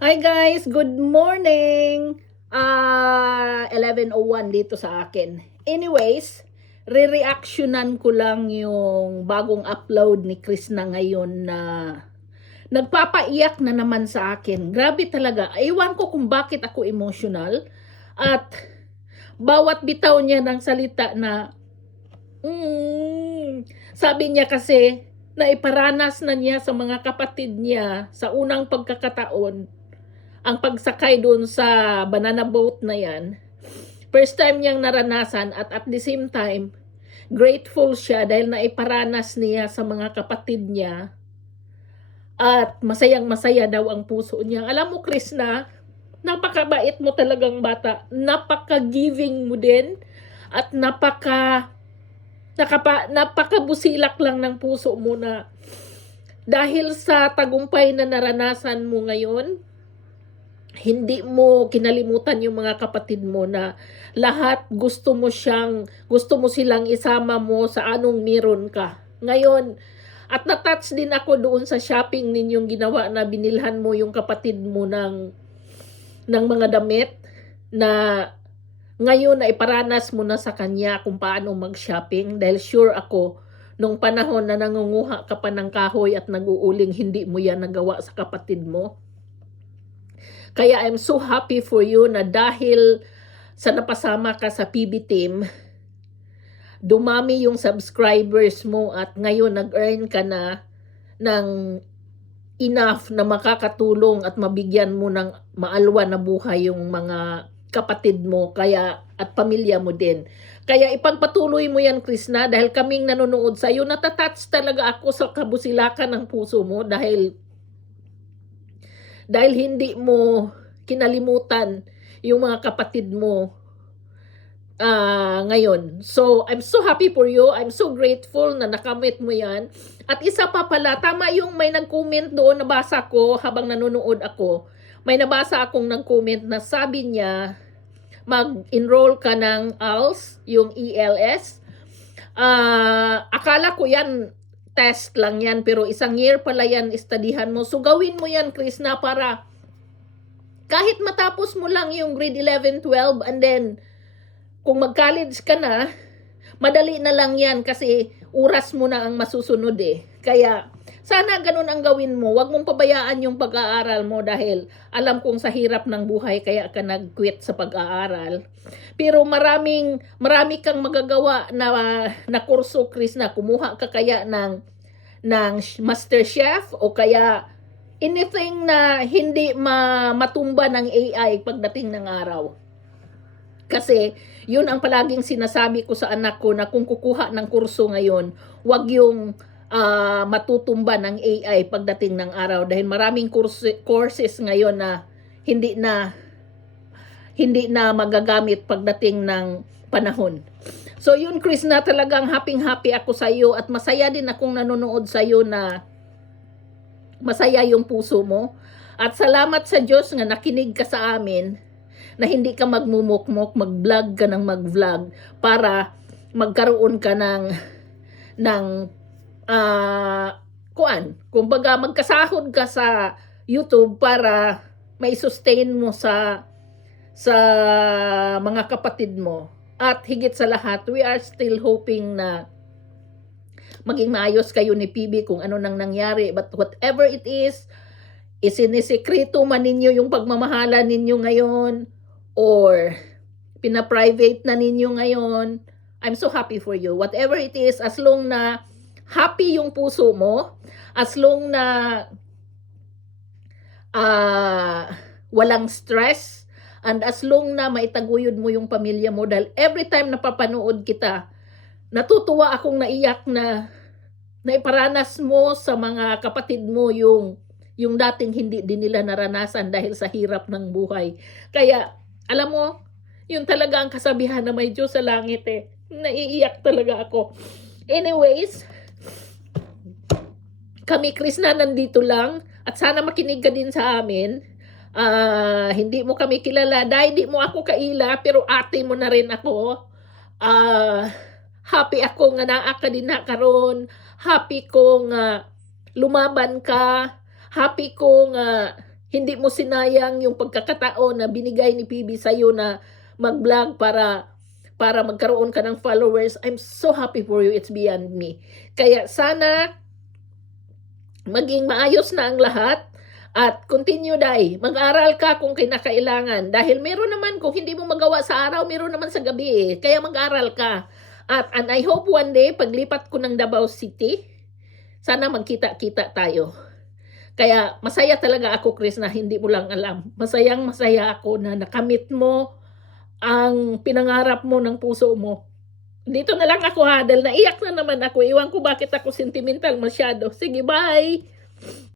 Hi guys, good morning. 11:01 dito sa akin. Anyways, re-reactionan ko lang yung bagong upload ni Chris na ngayon na nagpapaiyak na naman sa akin. Grabe talaga. Ewan ko kung bakit ako emotional at bawat bitaw niya ng salita na sabi niya kasi na iparanas na niya sa mga kapatid niya sa unang pagkakataon ang pagsakay doon sa banana boat na yan. First time niyang naranasan at the same time, grateful siya dahil naiparanas niya sa mga kapatid niya at masayang masaya daw ang puso niya. Alam mo Chris na, napakabait mo talagang bata. Napaka-giving mo din at napakabusilak lang ng puso mo na dahil sa tagumpay na naranasan mo ngayon, hindi mo kinalimutan yung mga kapatid mo na lahat gusto mo silang isama mo sa anong meron ka. Ngayon, at na-touch din ako doon sa shopping ninyong ginawa na binilhan mo yung kapatid mo ng mga damit na ngayon na iparanas mo na sa kanya kung paano mag-shopping dahil sure ako nung panahon na nangunguha ka pa ng kahoy at nag-uuling hindi mo yan nagawa sa kapatid mo. Kaya I'm so happy for you na dahil sa napasama ka sa PB team, dumami yung subscribers mo at ngayon nag-earn ka na ng enough na makakatulong at mabigyan mo ng maalwa na buhay yung mga kapatid mo kaya at pamilya mo din. Kaya ipagpatuloy mo yan, Krishna, dahil kaming nanonood sa iyo. Natatouch talaga ako sa kabusilakan ng puso mo dahil hindi mo kinalimutan yung mga kapatid mo ngayon. So, I'm so happy for you. I'm so grateful na nakamit mo yan. At isa pa pala, tama yung may nag-comment doon, nabasa ko habang nanonood ako. May nabasa akong nag-comment na sabi niya, mag-enroll ka ng ALS, yung ELS. Akala ko yan, test lang yan, pero isang year pala yan, studyhan mo. So, gawin mo yan, Chris, na para kahit matapos mo lang yung grade 11, 12, and then, kung mag-college ka na, madali na lang yan kasi oras mo na ang masusunod eh. Kaya, sana ganun ang gawin mo. Huwag mong pabayaan yung pag-aaral mo dahil alam kong sa hirap ng buhay kaya ka nag-quit sa pag-aaral. Pero marami kang magagawa na kurso, Chris, na kumuha ka kaya ng Master Chef o kaya anything na hindi matumba ng AI pagdating ng araw. Kasi yun ang palaging sinasabi ko sa anak ko na kung kukuha ng kurso ngayon, wag yung matutumba ng AI pagdating ng araw dahil maraming courses ngayon na hindi na magagamit pagdating ng panahon. So yun Chris, na talagang happy ako sa iyo at masaya din akong nanonood sa iyo na masaya yung puso mo. At salamat sa Diyos nga nakinig ka sa amin na hindi ka magmumukmok, mag-vlog ka ng mag-vlog para magkaroon ka ng kumbaga magkasahod ka sa YouTube para may sustain mo sa mga kapatid mo. At higit sa lahat, we are still hoping na maging maayos kayo ni PB kung ano nang nangyari. But whatever it is isinisekreto man ninyo yung pagmamahala ninyo ngayon or pina-private na ninyo ngayon, I'm so happy for you. Whatever it is, as long na happy yung puso mo, as long na walang stress, and as long na maitaguyod mo yung pamilya mo dahil every time na papanood kita, natutuwa akong naiyak na iparanas mo sa mga kapatid mo yung dating hindi din nila naranasan dahil sa hirap ng buhay. Kaya, alam mo, yun talaga ang kasabihan na may Diyos sa langit eh. Naiiyak talaga ako. Anyways, kami Chris na nandito lang at sana makinig ka din sa amin. Hindi mo kami kilala, dahil di mo ako kaila, pero ate mo na rin ako. Happy ako nga naa ka din na karon. Happy ko nga lumaban ka. Happy ko nga Hindi mo sinayang yung pagkakataon na binigay ni PB sa'yo na mag-vlog para magkaroon ka ng followers. I'm so happy for you. It's beyond me. Kaya sana maging maayos na ang lahat at continue dai. Mag-aral ka kung kinakailangan. Dahil meron naman kung hindi mo magawa sa araw, meron naman sa gabi eh. Kaya mag-aral ka. And I hope one day, paglipat ko ng Davao City, sana magkita-kita tayo. Kaya masaya talaga ako, Chris, na hindi mo lang alam. Masayang masaya ako na nakamit mo ang pinangarap mo ng puso mo. Dito na lang ako ha, dahil naiyak na naman ako. Iwan ko bakit ako sentimental masyado. Sige, bye!